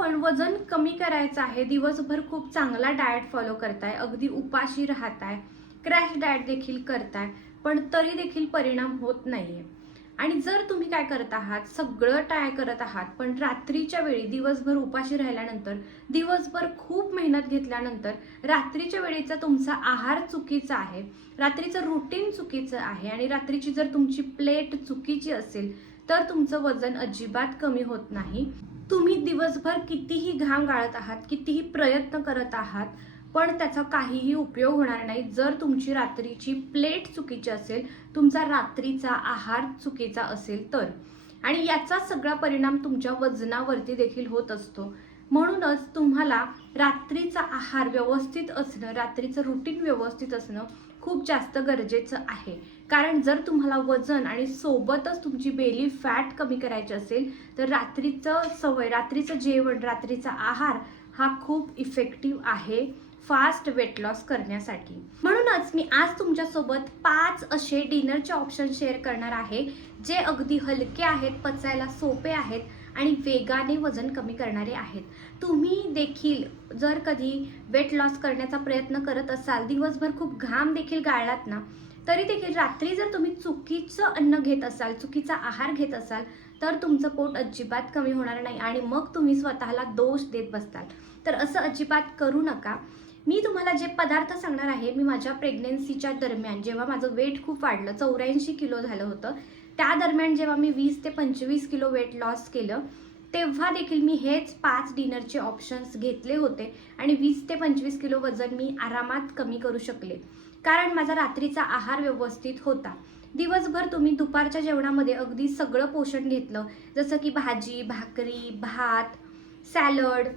आपण वजन कमी करायचं आहे, दिवसभर खूप चांगला डाएट फॉलो करताय, अगदी उपाशी राहताय, क्रॅश डाएट देखील करताय, पण तरी देखील परिणाम होत नाहीये. आणि जर तुम्ही काय करत आहात, सगळं ट्राय करत आहात, पण रात्रीच्या वेळी दिवसभर उपाशी राहिल्यानंतर, दिवसभर खूप मेहनत घेतल्यानंतर रात्रीच्या वेळेचा तुमचा आहार चुकीचा आहे, रात्रीचं रुटीन चुकीचं आहे आणि रात्रीची जर तुमची प्लेट चुकीची असेल तर तुमचं वजन अजिबात कमी होत नाही. तुम्ही दिवसभर कितीही घाम गाळत आहात, कितीही प्रयत्न करत आहात, पण त्याचा काहीही उपयोग होणार नाही जर तुमची रात्रीची प्लेट चुकीची असेल, तुमचा रात्रीचा आहार चुकीचा असेल तर. आणि याचा सगळा परिणाम तुमच्या वजनावरती देखील होत असतो. म्हणूनच तुम्हाला रात्रीचा आहार व्यवस्थित असणं, रात्रीचं रुटीन व्यवस्थित असणं खूप जास्त गरजेचं आहे. कारण जर तुम्हाला वजन आणि सोबतच तुमची बेली फॅट कमी करायची असेल तर रात्रीचं सवय, रात्रीचं जेवण, रात्रीचा आहार हा खूप इफेक्टिव्ह आहे फास्ट वेट लॉस करण्यासाठी. म्हणूनच मी आज तुमच्यासोबत 5 असे डिनरचे ऑप्शन शेअर करणार आहे जे अगदी हलके आहेत, पचायला सोपे आहेत आणि वेगाने वजन कमी करणारे आहेत. तुम्ही देखील जर कधी वेट लॉस करण्याचा प्रयत्न करत असाल, दिवसभर खूप घाम देखील गाळलात ना, तरी देखील रात्री जर तुम्ही चुकीचं अन्न घेत असाल, चुकीचा आहार घेत असाल तर तुमचं पोट अजिबात कमी होणार नाही आणि मग तुम्ही स्वतःला दोष देत बसताल. तर असं अजिबात करू नका. मी तुम्हाला जे पदार्थ सांगणार आहे, मी माझ्या प्रेग्नन्सीच्या दरम्यान जेव्हा माझं वेट खूप वाढलं, 84 किलो झालं होतं, त्या दरम्यान जेव्हा मी 20 ते 25 किलो वेट लॉस केलं, तेव्हा देखील मी हेच 5 डिनरचे ऑप्शन्स घेतले होते आणि 20 ते 25 किलो वजन मी आरामात कमी करू शकले. कारण माझा रात्रीचा आहार व्यवस्थित होता. दिवसभर तुम्ही दुपारच्या जेवणामध्ये अगदी सगळं पोषण घेतलं, जसं की भाजी, भाकरी, भात, सॅलड,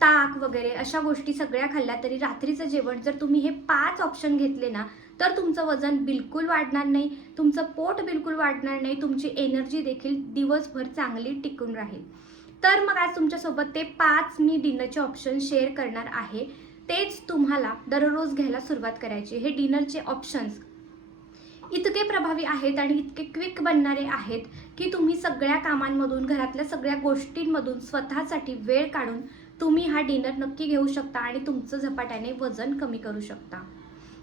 ताक वगैरे अशा गोष्टी सगळ्या खाल्ल्या, तरी रात्रीचं जेवण जर तुम्ही हे 5 ऑप्शन घेतले ना, तर तुमचं वजन बिलकुल वाढणार नाही, तुमचं पोट बिलकुल वाढणार नाही, तुमची एनर्जी देखील दिवसभर चांगली टिकून राहील. तर मग आज तुमच्यासोबत ते 5 मी डिनरचे ऑप्शन शेअर करणार आहे. तेच तुम्हाला दररोज घ्यायला सुरुवात करायची. हे डिनरचे ऑप्शन्स इतके प्रभावी आहेत आणि इतके क्विक बनणारे आहेत की तुम्ही सगळ्या कामांमधून, घरातल्या सगळ्या गोष्टींमधून स्वतःसाठी वेळ काढून तुम्ही हा डिनर नक्की घेऊ शकता आणि तुमचं झपाट्याने वजन कमी करू शकता.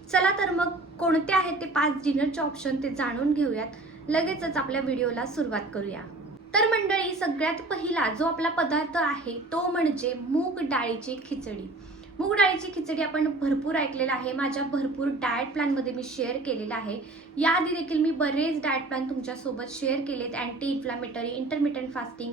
चला तर मग कोणते आहेत ते 5 डिनरचे ऑप्शन ते जाणून घेऊयात. लगेचच आपल्या व्हिडिओला सुरुवात करूया. तर मंडळी, सगळ्यात पहिला जो आपला पदार्थ आहे तो म्हणजे मूग डाळीची खिचडी. मूग डाळीची खिचडी आपण भरपूर ऐकलेलं आहे, माझ्या भरपूर डाएट प्लॅनमध्ये मी शेअर केलेलं आहे. याआधी देखील मी बरेच डाएट प्लॅन तुमच्यासोबत शेअर केलेत. Anti inflammatory, intermittent fasting,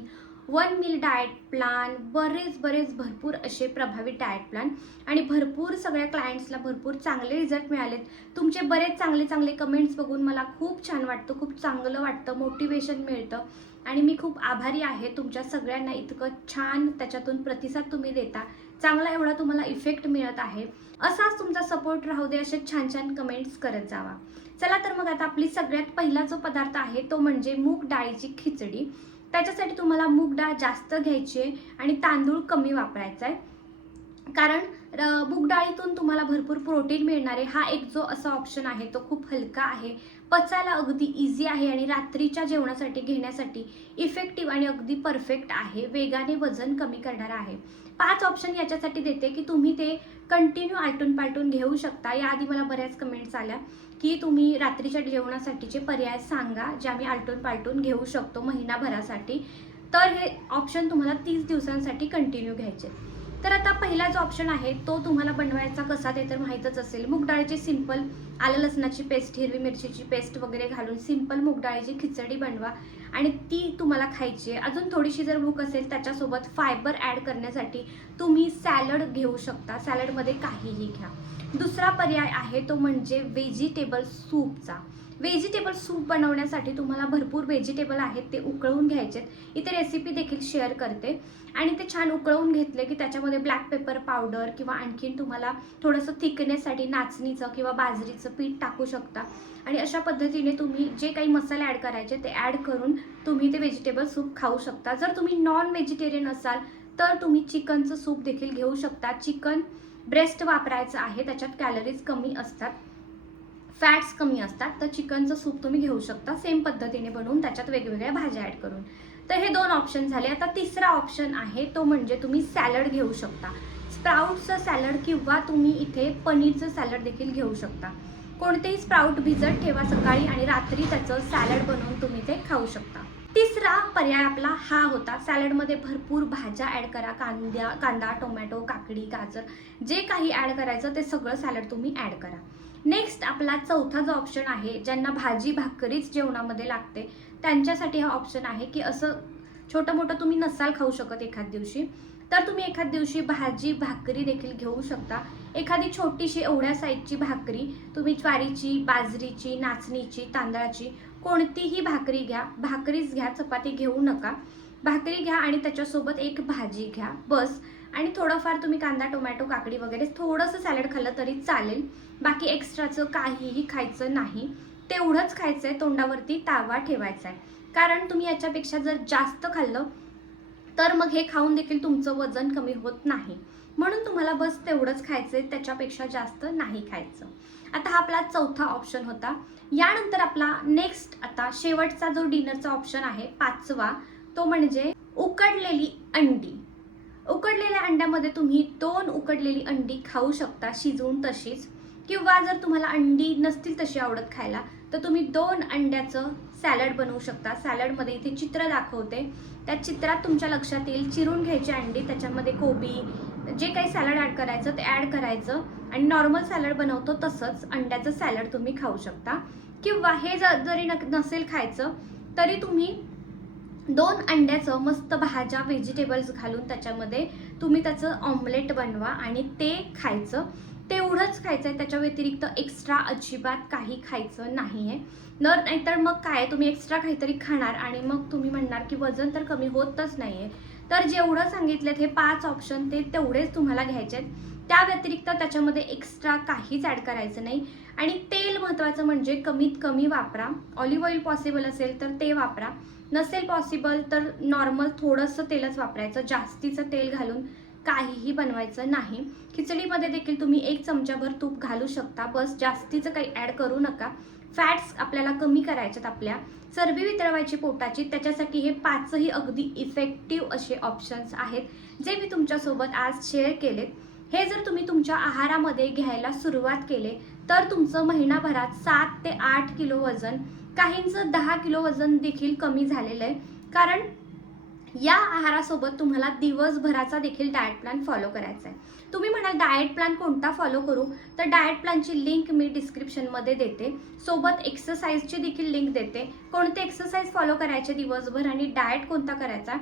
1 meal diet plan, बरेच भरपूर असे प्रभावी डाएट प्लॅन आणि भरपूर सगळ्या क्लायंट्सला भरपूर चांगले रिझल्ट मिळालेत. तुमचे बरेच चांगले कमेंट्स बघून मला खूप छान वाटतं, खूप चांगलं वाटतं, मोटिवेशन मिळतं आणि मी खूप आभारी आहे तुमच्या सगळ्यांना. इतकं छान त्याच्यातून प्रतिसाद तुम्ही देता, चांगला एवढा तुम्हाला इफेक्ट मिळत आहे. असाच तुमचा सपोर्ट राहू दे, असे छान कमेंट्स करत जावा. चला तर मग आता आपली सगळ्यात पहिला जो पदार्थ आहे तो म्हणजे मूग डाळीची खिचडी. त्याच्यासाठी तुम्हाला मूग डाळ जास्त घ्यायची आहे आणि तांदूळ कमी वापरायचा आहे. कारण मूग डाळीतून तुम्हाला भरपूर प्रोटीन मिळणार आहे. हा एक जो असा ऑप्शन आहे तो खूप हलका आहे, पचायला अगदी इझी आहे आणि रात्रीच्या जेवणासाठी घेण्यासाठी इफेक्टिव्ह आणि अगदी परफेक्ट आहे, वेगाने वजन कमी करणारा आहे. 5 ऑप्शन याच्यासाठी देते की तुम्ही ते कंटिन्यू आलटून पालटून घेऊ शकता. याआधी मला बऱ्याच कमेंट्स आल्या की तुम्ही रात्रीच्या जेवणासाठीचे पर्याय सांगा जे आम्ही आलटून पालटून घेऊ शकतो महिनाभरासाठी. तर हे ऑप्शन तुम्हाला 30 दिवसांसाठी कंटिन्यू घ्यायचे. तर आता पहिला जो ऑप्शन आहे तो तुम्हाला बनवायचा कसा ते तर माहीतच असेल. मूग डाळीची सिंपल आलं लसणाची पेस्ट, हिरवी मिरचीची पेस्ट वगैरे घालून सिंपल मूग डाळीची खिचडी बनवा आणि ती तुम्हाला खायची आहे. अजून थोडीशी जर भूक असेल त्याच्यासोबत फायबर ॲड करण्यासाठी तुम्ही सॅलड घेऊ शकता. सॅलडमध्ये काहीही घ्या. दुसरा पर्याय आहे तो म्हणजे व्हेजिटेबल सूपचा. व्हेजिटेबल सूप बनवण्यासाठी तुम्हाला भरपूर व्हेजिटेबल आहेत ते उकळून घ्यायचेत. इथे रेसिपी देखील शेअर करते आणि ते छान उकळून घेतले की त्याच्यामध्ये ब्लॅक पेपर पावडर किंवा आणखीन तुम्हाला थोडंसं थिकनेससाठी नाचणीचं किंवा बाजरीचं पीठ टाकू शकता आणि अशा पद्धतीने तुम्ही जे काही मसाले ॲड करायचे ते ॲड करून तुम्ही ते व्हेजिटेबल सूप खाऊ शकता. जर तुम्ही नॉन व्हेजिटेरियन असाल तर तुम्ही चिकनचं सूप देखील घेऊ शकता. चिकन ब्रेस्ट वापरायचं आहे, त्याच्यात कॅलरीज कमी असतात, फॅट्स कमी असतात, तर चिकनचं सूप तुम्ही घेऊ शकता सेम पद्धतीने बनवून त्याच्यात वेगवेगळ्या भाज्या ॲड करून. तर हे 2 ऑप्शन झाले. आता तिसरा ऑप्शन आहे तो म्हणजे तुम्ही सॅलड घेऊ शकता. स्प्राउटचं सॅलड किंवा तुम्ही इथे पनीरचं सॅलड देखील घेऊ शकता. कोणतेही स्प्राउट भिजत ठेवा सकाळी आणि रात्री त्याचं सॅलड बनवून तुम्ही ते खाऊ शकता. तिसरा पर्याय आपला हा होता. सॅलडमध्ये भरपूर भाज्या ॲड करा. कांदा, टोमॅटो, काकडी, गाजर जे काही ॲड करायचं ते सगळं सॅलड तुम्ही ॲड करा. नेक्स्ट आपला चौथा जो ऑप्शन आहे, ज्यांना भाजी भाकरीच जेवणामध्ये लागते त्यांच्यासाठी हा ऑप्शन आहे की असं छोटं मोठं तुम्ही नसाल खाऊ शकत एखाद दिवशी, तर तुम्ही एखाद दिवशी भाजी भाकरी देखील घेऊ शकता. एखादी छोटीशी एवढ्या साईजची भाकरी तुम्ही ज्वारीची, बाजरीची, नाचणीची, तांदळाची कोणतीही भाकरी घ्या. भाकरीच घ्या, चपाती घेऊ नका. भाकरी घ्या आणि त्याच्यासोबत एक भाजी घ्या बस. आणि थोडंफार तुम्ही कांदा, टोमॅटो, काकडी वगैरे थोडंसं सॅलड खाल्लं तरी चालेल. बाकी एक्स्ट्राचं काहीही खायचं नाही. तेवढंच खायचं आहे. तोंडावरती तावा ठेवायचा आहे. कारण तुम्ही याच्यापेक्षा जर जास्त खाल्लं तर मग हे खाऊन देखील तुमचं वजन कमी होत नाही. म्हणून तुम्हाला बस तेवढंच खायचं आहे, त्याच्यापेक्षा जास्त नाही खायचं. आता हा आपला चौथा ऑप्शन होता. यानंतर आपला नेक्स्ट आता शेवटचा जो डिनरचा ऑप्शन आहे, पाचवा, तो म्हणजे उकडलेली अंडी. उकडलेल्या अंड्यामध्ये तुम्ही 2 उकडलेली अंडी खाऊ शकता शिजवून तशीच, किंवा जर तुम्हाला अंडी नसतील तशी आवडत खायला तर तुम्ही 2 अंड्याचं सॅलड बनवू शकता. सॅलडमध्ये इथे चित्र दाखवते, त्या चित्रात तुमच्या लक्षात येईल. चिरून घ्यायची अंडी, त्याच्यामध्ये कोबी, जे काही सॅलड ॲड करायचं ते ॲड करायचं आणि नॉर्मल सॅलड बनवतो तसंच अंड्याचं सॅलड तुम्ही खाऊ शकता. किंवा हे जरी नसेल खायचं तरी तुम्ही 2 अंड्याचं मस्त भाज्या व्हेजिटेबल्स घालून त्याच्यामध्ये तुम्ही त्याचं ऑमलेट बनवा आणि ते खायचं. तेवढंच खायचं आहे, त्याच्या व्यतिरिक्त एक्स्ट्रा अजिबात काही खायचं नाही आहे. नाहीतर मग काय, तुम्ही एक्स्ट्रा काहीतरी खाणार आणि मग तुम्ही म्हणणार की वजन तर कमी होतच नाही आहे. तर जेवढं सांगितलेत हे 5 ऑप्शन ते तेवढेच तुम्हाला घ्यायचे आहेत. त्या व्यतिरिक्त त्याच्यामध्ये एक्स्ट्रा काहीच ॲड करायचं नाही. आणि तेल महत्त्वाचं म्हणजे कमीत कमी वापरा. ऑलिव्ह ऑइल पॉसिबल असेल तर ते वापरा, नसेल पॉसिबल तर नॉर्मल थोडंसं तेलच वापरायचं. जास्तीचं तेल घालून काहीही बनवायचं नाही. खिचडीमध्ये देखील तुम्ही 1 चमचाभर तूप घालू शकता बस. जास्तीचं काही ॲड करू नका. फॅट्स आपल्याला कमी करायच्यात, आपल्या चरबी वितळवायची पोटाची. त्याच्यासाठी हे 5ही अगदी इफेक्टिव्ह असे ऑप्शन्स आहेत जे मी तुमच्यासोबत आज शेअर केलेत. हे जर तुम्ही तुमच्या आहारामध्ये घ्यायला सुरुवात केले तर तुमचं महिनाभरात 7 ते 8 किलो वजन, काहींचं 10 किलो वजन देखील कमी झालेलं आहे. कारण या आहारासोबत तुम्हाला दिवसभराचा देखील डाएट प्लॅन फॉलो करायचा आहे. तुम्ही म्हणाल डाएट प्लॅन कोणता फॉलो करू, तर डाएट प्लॅनची लिंक मी डिस्क्रिप्शनमध्ये देते. सोबत एक्सरसाइजची देखील लिंक देते. कोणते एक्सरसाइज फॉलो करायचे दिवसभर आणि डाएट कोणता करायचा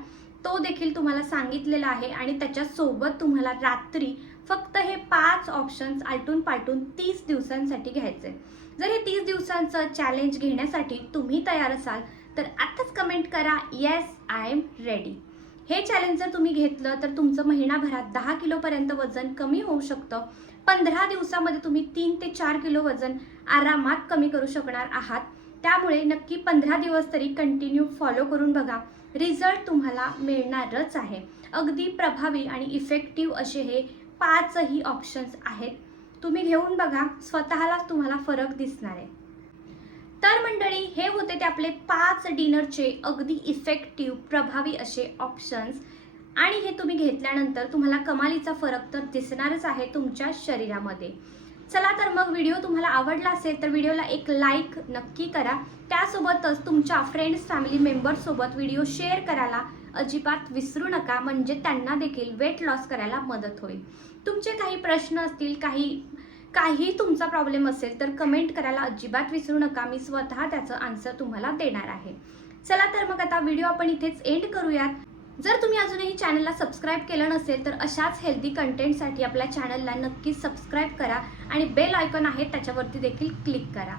तो देखील तुम्हाला सांगितलेला आहे. आणि त्याच्यासोबत तुम्हाला रात्री फक्त हे 5 ऑप्शन्स आलटून पालटून 30 दिवसांसाठी घ्यायचे. जर हे 30 दिवसांचं चॅलेंज घेण्यासाठी तुम्ही तयार असाल तर आत्ताच कमेंट करा, येस आय एम रेडी. हे चॅलेंज जर तुम्ही घेतलं तर तुमचं महिनाभरात 10 किलोपर्यंत वजन कमी होऊ शकतं. 15 दिवसामध्ये तुम्ही 3 ते 4 किलो वजन आरामात कमी करू शकणार आहात. त्यामुळे नक्की 15 दिवस तरी कंटिन्यू फॉलो करून बघा. रिझल्ट तुम्हाला मिळणारच आहे. अगदी प्रभावी आणि इफेक्टिव्ह असे हे 5ही ऑप्शन्स आहेत. तुम्ही घेऊन बघा, स्वतःलाच तुम्हाला फरक दिसणार आहे. तर मंडळी, हे होते ते आपले 5 डिनरचे अगदी इफेक्टिव्ह प्रभावी असे ऑप्शन्स. आणि हे तुम्ही घेतल्यानंतर तुम्हाला कमालीचा फरक तर दिसणारच आहे तुमच्या शरीरामध्ये. चला तर मग, व्हिडिओ तुम्हाला आवडला असेल तर व्हिडिओला एक लाईक नक्की करा. त्यासोबतच तुमच्या फ्रेंड्स फॅमिली मेंबर्ससोबत व्हिडिओ शेअर करायला अजिबात विसरू नका, म्हणजे त्यांना देखील वेट लॉस करायला मदत होईल. तुमचे काही प्रश्न असतील, काही तुमचा प्रॉब्लेम असेल तर कमेंट करायला अजिबात विसरू नका. मी स्वतः त्याचं आन्सर तुम्हाला देणार आहे. चला तर मग आता व्हिडिओ आपण इथेच एंड करूयात. जर तुम्ही अजूनही चॅनलला सबस्क्राईब केलं नसेल तर अशाच हेल्दी कंटेंटसाठी आपल्या चॅनलला नक्की सबस्क्राईब करा आणि बेल आयकॉन आहे त्याच्यावरती देखील क्लिक करा.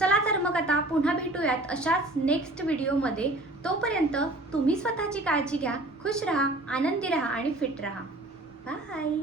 चला तर मग आता पुन्हा भेटूयात अशाच नेक्स्ट व्हिडिओमध्ये. तोपर्यंत तुम्ही स्वतःची काळजी घ्या, खुश राहा, आनंदी राहा आणि फिट राहा. बाय.